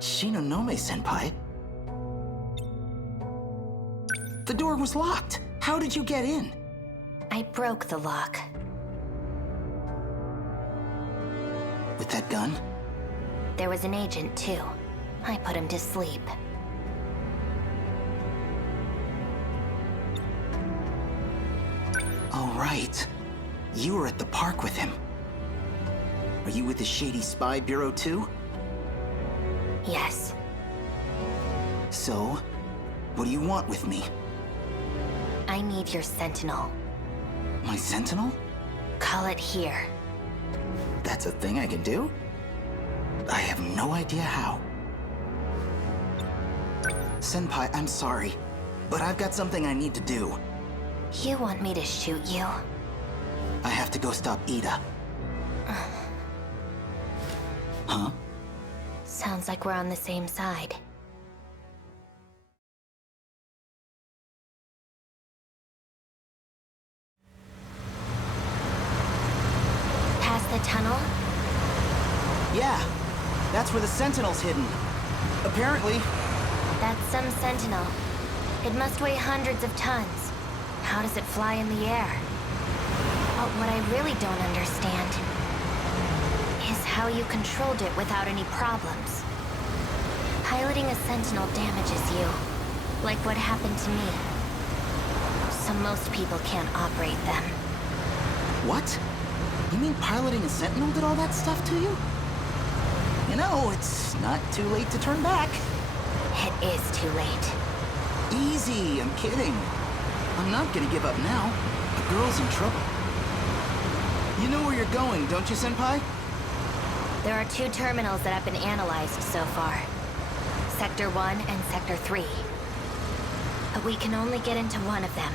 Shinonome-senpai? The door was locked. How did you get in? I broke the lock. With that gun? There was an agent, too. I put him to sleep. Oh, right. You were at the park with him. Are you with the shady spy bureau, too? Yes. So, what do you want with me? I need your sentinel. My sentinel? Call it here. That's a thing I can do? I have no idea how. Senpai, I'm sorry, but I've got something I need to do. You want me to shoot you? I have to go stop Ida. Huh? Sounds like we're on the same side. Past the tunnel? Yeah, that's where the Sentinel's hidden. Apparently. That's some Sentinel. It must weigh hundreds of tons. How does it fly in the air? But what I really don't understand is how you controlled it without any problems. Piloting a Sentinel damages you, like what happened to me. So most people can't operate them. What? You mean piloting a Sentinel did all that stuff to you? You know, it's not too late to turn back. It is too late. Easy, I'm kidding. I'm not gonna give up now. The girl's in trouble. You know where you're going, don't you, Senpai? There are 2 terminals that have been analyzed so far. Sector 1 and Sector 3. But we can only get into one of them.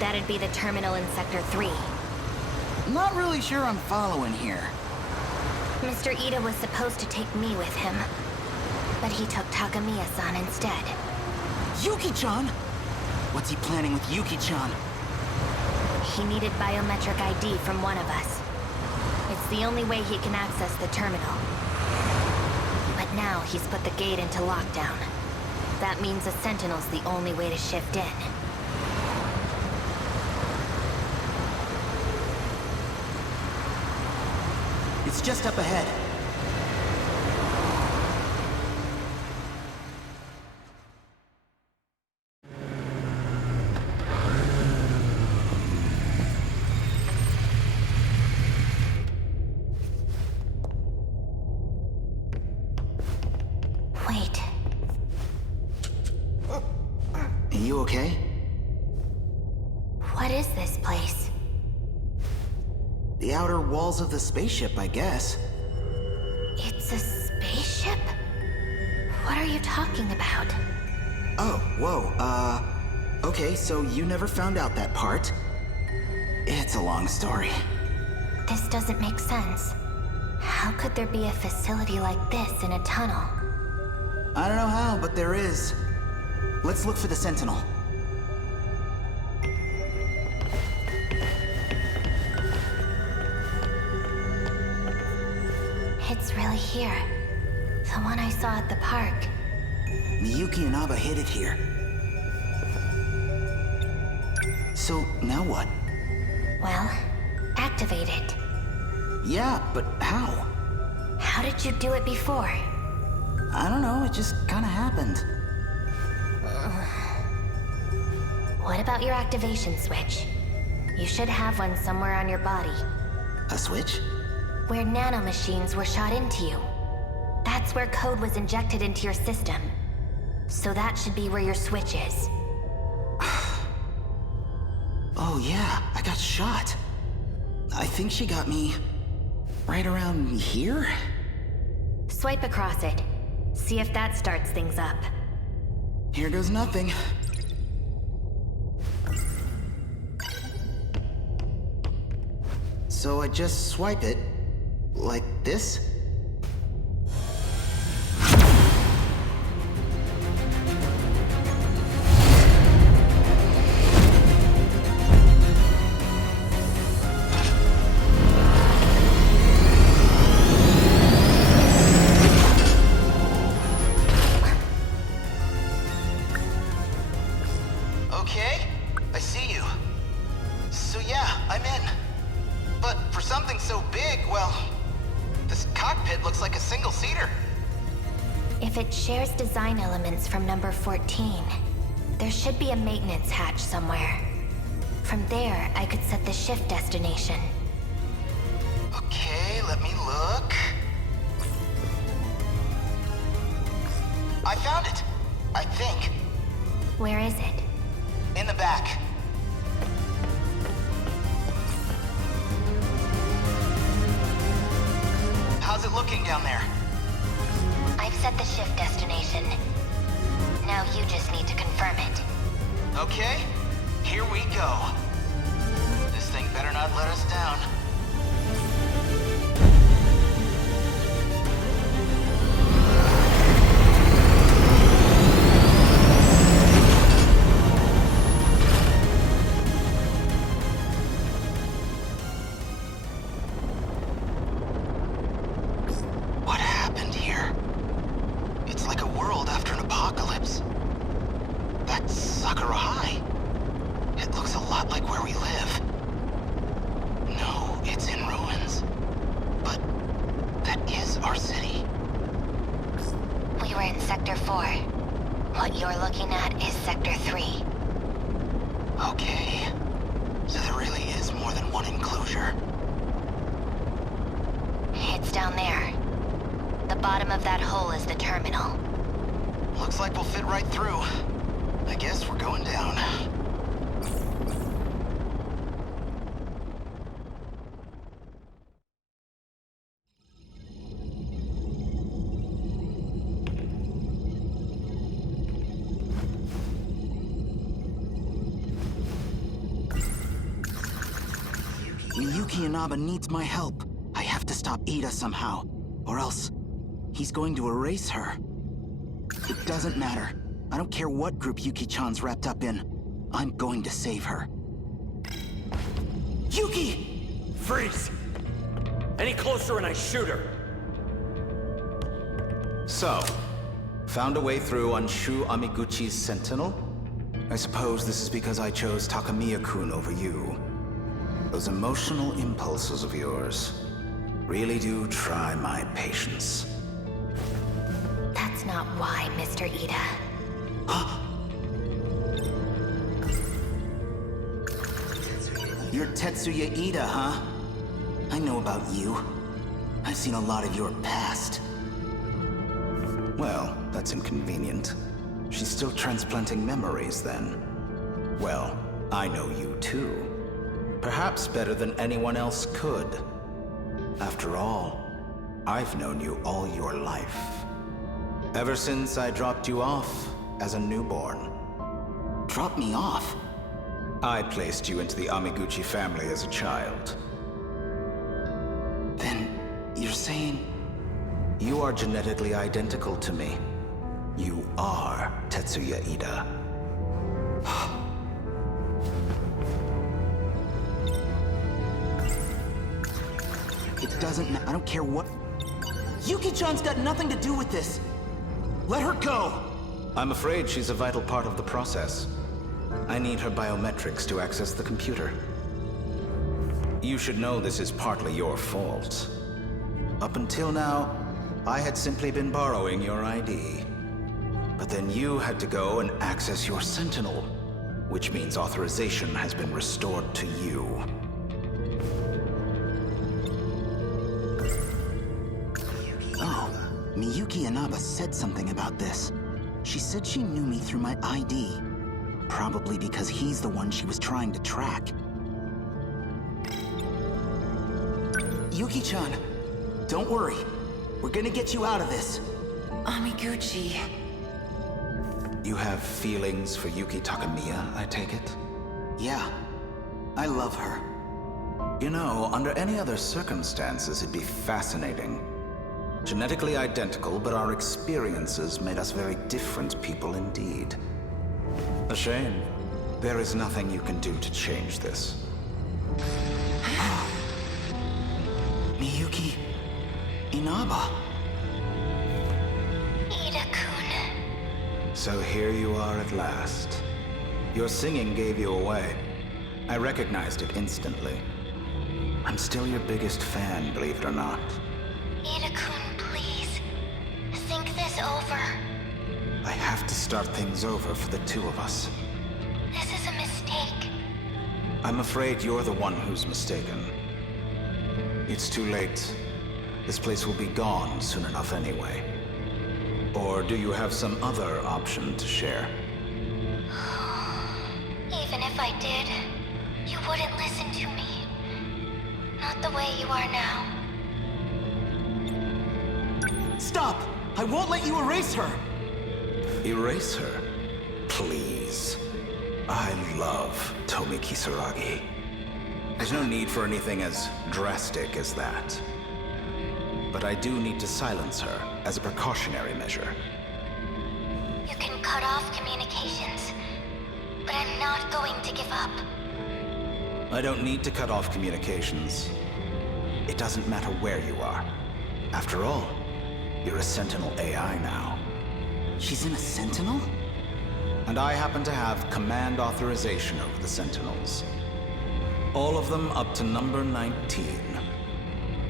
That'd be the terminal in Sector 3. Not really sure I'm following here. Mr. Ida was supposed to take me with him, but he took Takamiya-san instead. Yuki-chan? What's he planning with Yuki-chan? He needed biometric ID from one of us. It's the only way he can access the terminal. But now he's put the gate into lockdown. That means a Sentinel's the only way to shift in. It's just up ahead. Wait. Are you okay? What is this place? The outer walls of the spaceship, I guess. It's a spaceship? What are you talking about? Oh, whoa, okay, so you never found out that part. It's a long story. This doesn't make sense. How could there be a facility like this in a tunnel? I don't know how, but there is. Let's look for the Sentinel. It's really here. The one I saw at the park. Miyuki and Aba hid it here. So, now what? Well, activate it. Yeah, but how? How did you do it before? I don't know, it just kinda happened. What about your activation switch? You should have one somewhere on your body. A switch? Where nanomachines were shot into you. That's where code was injected into your system. So that should be where your switch is. Oh yeah, I got shot. I think she got me right around here? Swipe across it. See if that starts things up. Here goes nothing. So I just swipe it, like this? Okay, I see you. So yeah, I'm in. But for something so big, well, this cockpit looks like a single-seater. If it shares design elements from number 14, there should be a maintenance hatch somewhere. From there, I could set the shift destination. Okay, let me look. I found it, I think. Where is it? In the back. How's it looking down there? I've set the shift destination. Now you just need to confirm it. Okay. Here we go. This thing better not let us down. What happened here? It's like a world after an apocalypse. That's Sakura High. It looks a lot like where we live. No, it's in ruins. But that is our city. We were in Sector 4. What you're looking at is Sector 3. Okay. So there really is more than one enclosure. It's down there. The bottom of that hole is the terminal. Looks like we'll fit right through. I guess we're going down. Miyuki Inaba needs my help. I have to stop Ida somehow, or else he's going to erase her. It doesn't matter. I don't care what group Yuki-chan's wrapped up in. I'm going to save her. Yuki! Freeze! Any closer and I shoot her. So, found a way through on Shu Amiguchi's Sentinel? I suppose this is because I chose Takamiya-kun over you. Those emotional impulses of yours really do try my patience. That's not why, Mr. Ida. You're Tetsuya Ida, huh? I know about you. I've seen a lot of your past. Well, that's inconvenient. She's still transplanting memories, then. Well, I know you too. Perhaps better than anyone else could. After all, I've known you all your life. Ever since I dropped you off as a newborn. Dropped me off? I placed you into the Amiguchi family as a child. Then, you're saying... You are genetically identical to me. You are Tetsuya Ida. It doesn't matter. I don't care what... Yuki-chan's got nothing to do with this. Let her go! I'm afraid she's a vital part of the process. I need her biometrics to access the computer. You should know this is partly your fault. Up until now, I had simply been borrowing your ID. But then you had to go and access your Sentinel, which means authorization has been restored to you. Oh, Miyuki Inaba said something about this. She said she knew me through my ID. Probably because he's the one she was trying to track. Yuki-chan, don't worry. We're gonna get you out of this. Amiguchi. You have feelings for Yuki Takamiya, I take it? Yeah. I love her. You know, under any other circumstances, it'd be fascinating. Genetically identical, but our experiences made us very different people indeed. A shame. There is nothing you can do to change this. Miyuki Inaba. Ida-kun. So here you are at last. Your singing gave you away. I recognized it instantly. I'm still your biggest fan, believe it or not. Ida-kun, please. Think this over. I have to start things over for the two of us. This is a mistake. I'm afraid you're the one who's mistaken. It's too late. This place will be gone soon enough anyway. Or do you have some other option to share? Even if I did, you wouldn't listen to me. Not the way you are now. Stop! I won't let you erase her! Erase her? Please. I love Tomi Kisaragi. There's no need for anything as drastic as that. But I do need to silence her as a precautionary measure. You can cut off communications, but I'm not going to give up. I don't need to cut off communications. It doesn't matter where you are. After all, you're a Sentinel AI now. She's in a Sentinel? And I happen to have command authorization over the Sentinels. All of them up to number 19.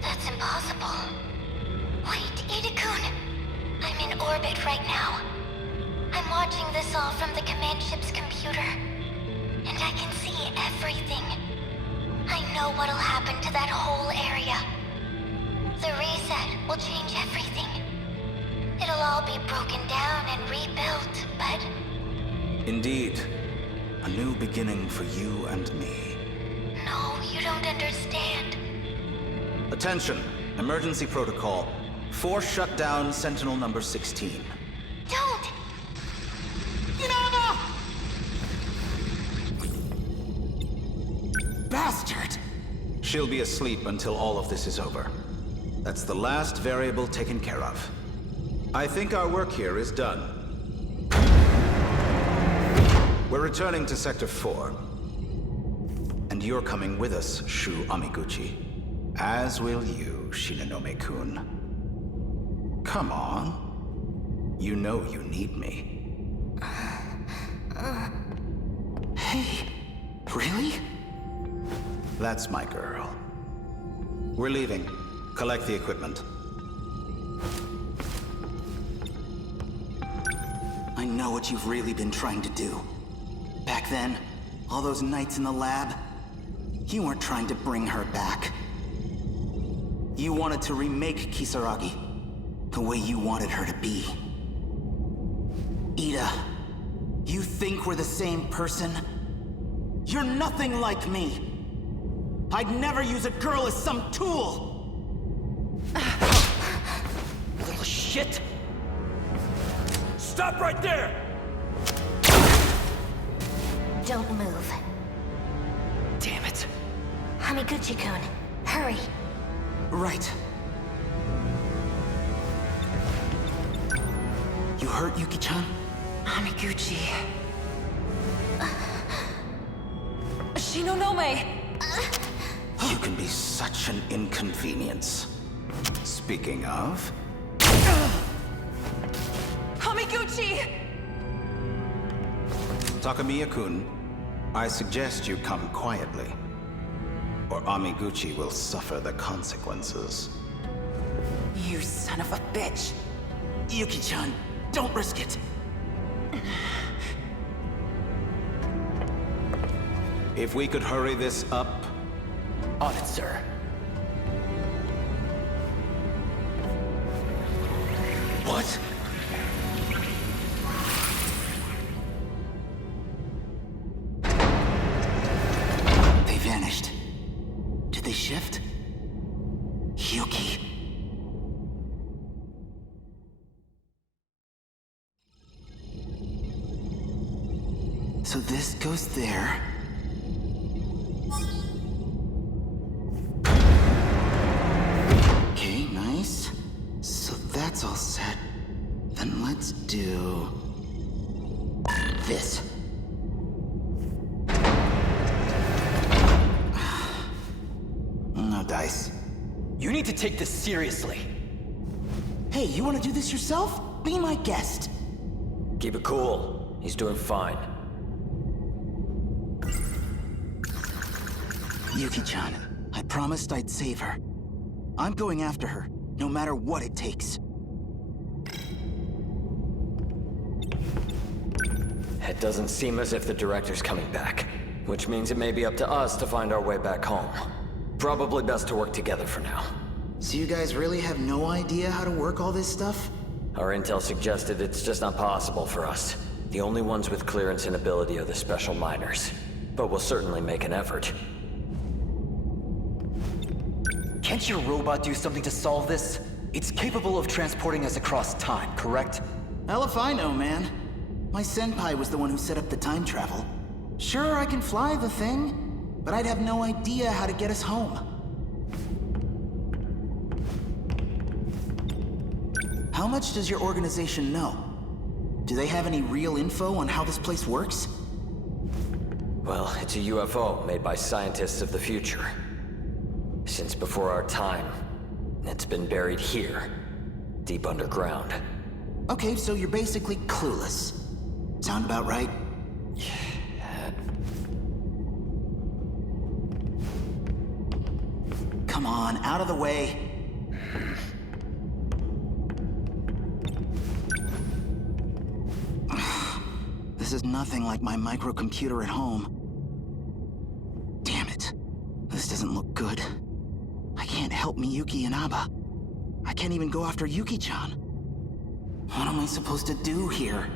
That's impossible. Wait, Ida-kun. I'm in orbit right now. I'm watching this all from the command ship's computer. And I can see everything. I know what'll happen to that whole area. The reset will change everything. It'll all be broken down and rebuilt, but... Indeed. A new beginning for you and me. No, you don't understand. Attention! Emergency protocol. Force shut down Sentinel number 16. Don't! Bastard! She'll be asleep until all of this is over. That's the last variable taken care of. I think our work here is done. We're returning to Sector 4. And you're coming with us, Shu Amiguchi. As will you, Shinonome-kun. Come on. You know you need me. Hey, really? That's my girl. We're leaving. Collect the equipment. I know what you've really been trying to do. Back then, all those nights in the lab, you weren't trying to bring her back. You wanted to remake Kisaragi the way you wanted her to be. Ida, you think we're the same person? You're nothing like me. I'd never use a girl as some tool! Little shit! Stop right there! Don't move. Damn it. Hamiguchi-kun, hurry. Right. You hurt, Yuki-chan? Amiguchi. Shinonome! You can be such an inconvenience. Speaking of... Amiguchi! Takamiya-kun, I suggest you come quietly, or Amiguchi will suffer the consequences. You son of a bitch! Yuki-chan, don't risk it. If we could hurry this up... On it, sir. What? They vanished. Did they shift? Yuki. So this goes there. Okay, nice. So that's all set. Then let's do... this. No dice. You need to take this seriously. Hey, you want to do this yourself? Be my guest. Keep it cool. He's doing fine. Yuki-chan, I promised I'd save her. I'm going after her, no matter what it takes. It doesn't seem as if the director's coming back, which means it may be up to us to find our way back home. Probably best to work together for now. So you guys really have no idea how to work all this stuff? Our intel suggested it's just not possible for us. The only ones with clearance and ability are the special miners. But we'll certainly make an effort. Can't your robot do something to solve this? It's capable of transporting us across time, correct? Hell if I know, man. My senpai was the one who set up the time travel. Sure, I can fly the thing, but I'd have no idea how to get us home. How much does your organization know? Do they have any real info on how this place works? Well, it's a UFO made by scientists of the future. Since before our time, it's been buried here, deep underground. Okay, so you're basically clueless. Sound about right? Come on, out of the way. This is nothing like my microcomputer at home. Damn it. This doesn't look good. I can't help Miyuki and Abba. I can't even go after Yuki-chan. What am I supposed to do here?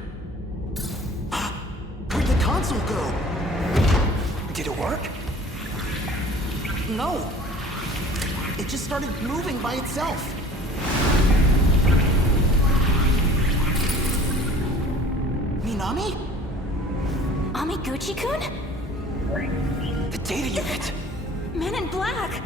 Where'd the console go? Did it work? No. It just started moving by itself. Minami? Amiguchi-kun? The data unit! Men in Black!